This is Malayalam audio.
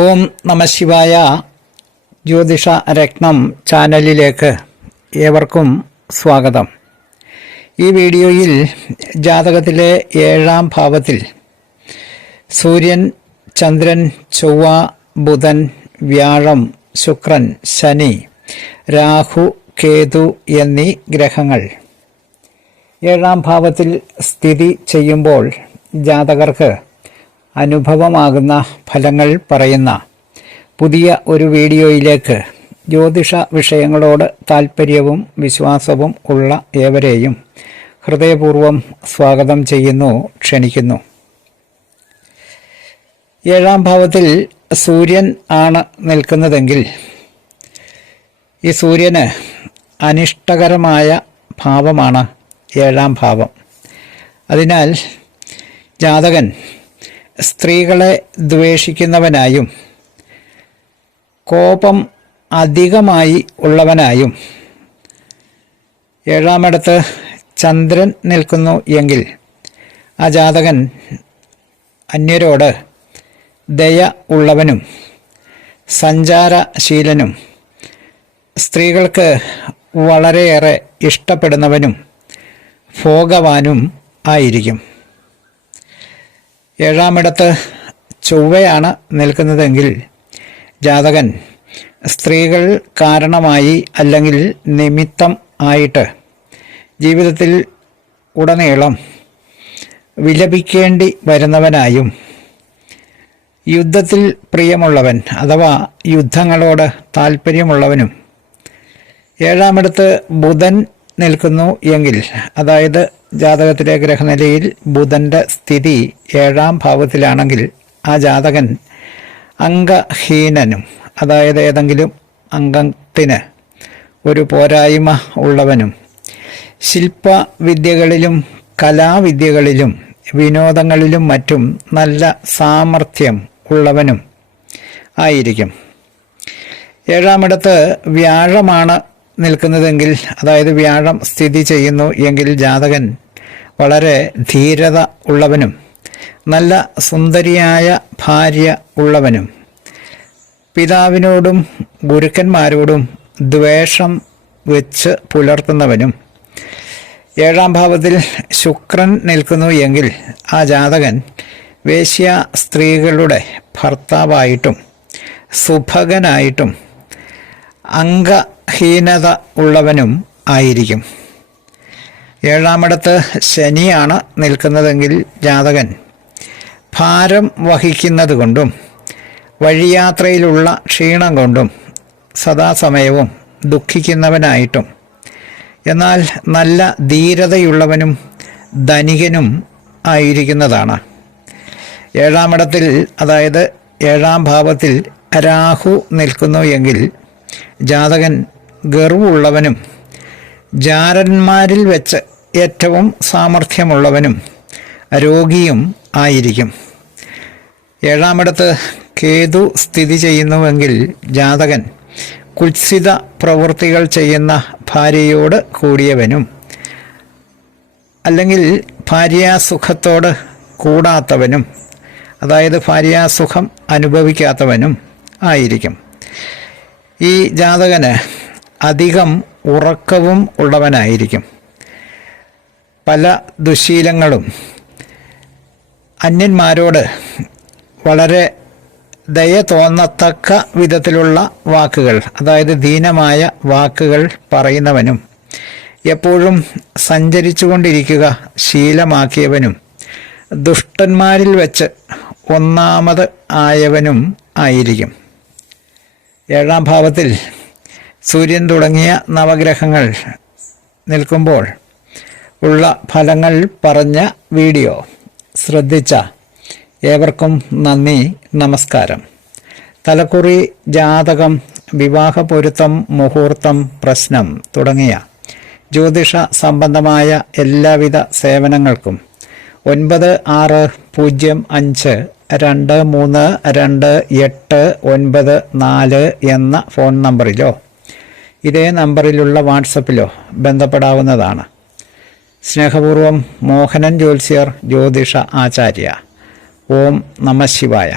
ഓം നമശിവായ ജ്യോതിഷ രത്നം ചാനലിലേക്ക് ഏവർക്കും സ്വാഗതം. ഈ വീഡിയോയിൽ ജാതകത്തിലെ ഏഴാം ഭാവത്തിൽ സൂര്യൻ ചന്ദ്രൻ ചൊവ്വ ബുധൻ വ്യാഴം ശുക്രൻ ശനി രാഹു കേതു എന്നീ ഗ്രഹങ്ങൾ. ഏഴാം ഭാവത്തിൽ സ്ഥിതി ചെയ്യുമ്പോൾ ജാതകർക്ക് അനുഭവമാകുന്ന ഫലങ്ങൾ പറയുന്ന പുതിയ ഒരു വീഡിയോയിലേക്ക് ജ്യോതിഷ വിഷയങ്ങളോട് താൽപ്പര്യവും വിശ്വാസവും ഉള്ള ഏവരെയും ഹൃദയപൂർവം സ്വാഗതം ചെയ്യുന്നു ക്ഷണിക്കുന്നു. ഏഴാം ഭാവത്തിൽ സൂര്യൻ ആണ് നിൽക്കുന്നതെങ്കിൽ ഈ സൂര്യന് അനിഷ്ടകരമായ ഭാവമാണ് ഏഴാം ഭാവം. അതിനാൽ ജാതകൻ സ്ത്രീകളെ ദ്വേഷിക്കുന്നവനായും കോപം അധികമായി ഉള്ളവനായും. ഏഴാമിടത്ത് ചന്ദ്രൻ നിൽക്കുന്നു എങ്കിൽ ആ ജാതകൻ അന്യരോട് ദയ ഉള്ളവനും സഞ്ചാരശീലനും സ്ത്രീകൾക്ക് വളരെയേറെ ഇഷ്ടപ്പെടുന്നവനും ഭോഗവാനും ആയിരിക്കും. ഏഴാമിടത്ത് ചൊവ്വയാണ് നിൽക്കുന്നതെങ്കിൽ ജാതകൻ സ്ത്രീകൾ കാരണമായി അല്ലെങ്കിൽ നിമിത്തം ആയിട്ട് ജീവിതത്തിൽ ഉടനീളം വിലപിക്കേണ്ടി വരുന്നവനായും യുദ്ധത്തിൽ പ്രിയമുള്ളവൻ അഥവാ യുദ്ധങ്ങളോട് താല്പര്യമുള്ളവനും ഏഴാമിടത്ത് ബുധൻ നിൽക്കുന്നു എങ്കിൽ അതായത് ജാതകത്തിലെ ഗ്രഹനിലയിൽ ബുധന്റെ സ്ഥിതി ഏഴാം ഭാവത്തിലാണെങ്കിൽ ആ ജാതകൻ അംഗഹീനനും അതായത് ഏതെങ്കിലും അംഗത്തിന് ഒരു പോരായ്മ ഉള്ളവനും ശില്പവിദ്യകളിലും കലാവിദ്യകളിലും വിനോദങ്ങളിലും മറ്റും നല്ല സാമർഥ്യം ഉള്ളവനും ആയിരിക്കും. ഏഴാമിടത്ത് വ്യാഴമാണ് നിൽക്കുന്നതെങ്കിൽ അതായത് വ്യാഴം സ്ഥിതി ചെയ്യുന്നു എങ്കിൽ ജാതകൻ വളരെ ധീരത ഉള്ളവനും നല്ല സുന്ദരിയായ ഭാര്യ ഉള്ളവനും പിതാവിനോടും ഗുരുക്കന്മാരോടും ദ്വേഷം വെച്ച് പുലർത്തുന്നവനും. ഏഴാം ഭാവത്തിൽ ശുക്രൻ നിൽക്കുന്നു എങ്കിൽ ആ ജാതകൻ വേശ്യ സ്ത്രീകളുടെ ഭർത്താവായിട്ടും സുഭകനായിട്ടും അംഗഹീനത ഉള്ളവനും ആയിരിക്കും. ഏഴാമിടത്ത് ശനിയാണ് നിൽക്കുന്നതെങ്കിൽ ജാതകൻ. ഭാരം വഹിക്കുന്നത് കൊണ്ടും വഴിയാത്രയിലുള്ള ക്ഷീണം കൊണ്ടും സദാസമയവും ദുഃഖിക്കുന്നവനായിട്ടും. എന്നാൽ നല്ല ധീരതയുള്ളവനും ധനികനും ആയിരിക്കുന്നതാണ്. ഏഴാമിടത്തിൽ അതായത് ഏഴാം ഭാവത്തിൽ രാഹു നിൽക്കുന്നു എങ്കിൽ ജാതകൻ ഗർവുള്ളവനും ജാരന്മാരിൽ വെച്ച് ഏറ്റവും സാമർഥ്യമുള്ളവനും രോഗിയും ആയിരിക്കും. ഏഴാമിടത്ത് കേതു സ്ഥിതി ചെയ്യുന്നുവെങ്കിൽ ജാതകൻ കുത്സിത പ്രവൃത്തികൾ ചെയ്യുന്ന ഭാര്യയോട് കൂടിയവനും അല്ലെങ്കിൽ ഭാര്യാസുഖത്തോട് കൂടാത്തവനും അതായത് ഭാര്യാസുഖം അനുഭവിക്കാത്തവനും ആയിരിക്കും. ഈ ജാതകന് അധികം ഉറക്കവും ഉള്ളവനായിരിക്കും. പല ദുശീലങ്ങളും അന്യന്മാരോട് വളരെ ദയ തോന്നത്തക്ക വിധത്തിലുള്ള വാക്കുകൾ അതായത് ദീനമായ വാക്കുകൾ പറയുന്നവനും എപ്പോഴും സഞ്ചരിച്ചുകൊണ്ടിരിക്കുക ശീലമാക്കിയവനും ദുഷ്ടന്മാരിൽ വെച്ച് ഒന്നാമത് ആയവനും ആയിരിക്കും. ഏഴാം ഭാവത്തിൽ സൂര്യൻ തുടങ്ങിയ നവഗ്രഹങ്ങൾ നിൽക്കുമ്പോൾ ഉള്ള ഫലങ്ങൾ പറഞ്ഞ വീഡിയോ. ശ്രദ്ധിച്ച ഏവർക്കും നന്ദി നമസ്കാരം. തലക്കുറി ജാതകം വിവാഹ പൊരുത്തം മുഹൂർത്തം പ്രശ്നം തുടങ്ങിയ ജ്യോതിഷ സംബന്ധമായ എല്ലാവിധ സേവനങ്ങൾക്കും ഒൻപത് ആറ് പൂജ്യം അഞ്ച് രണ്ട് മൂന്ന് രണ്ട് എട്ട് ഒൻപത് നാല് എന്ന ഫോൺ നമ്പറിലോ ഇതേ നമ്പറിലുള്ള വാട്സപ്പിലോ ബന്ധപ്പെടാവുന്നതാണ്. സ്നേഹപൂർവം മോഹനൻ ജ്യോത്സ്യർ ജ്യോതിഷ ആചാര്യ. ഓം നമ ശിവായ.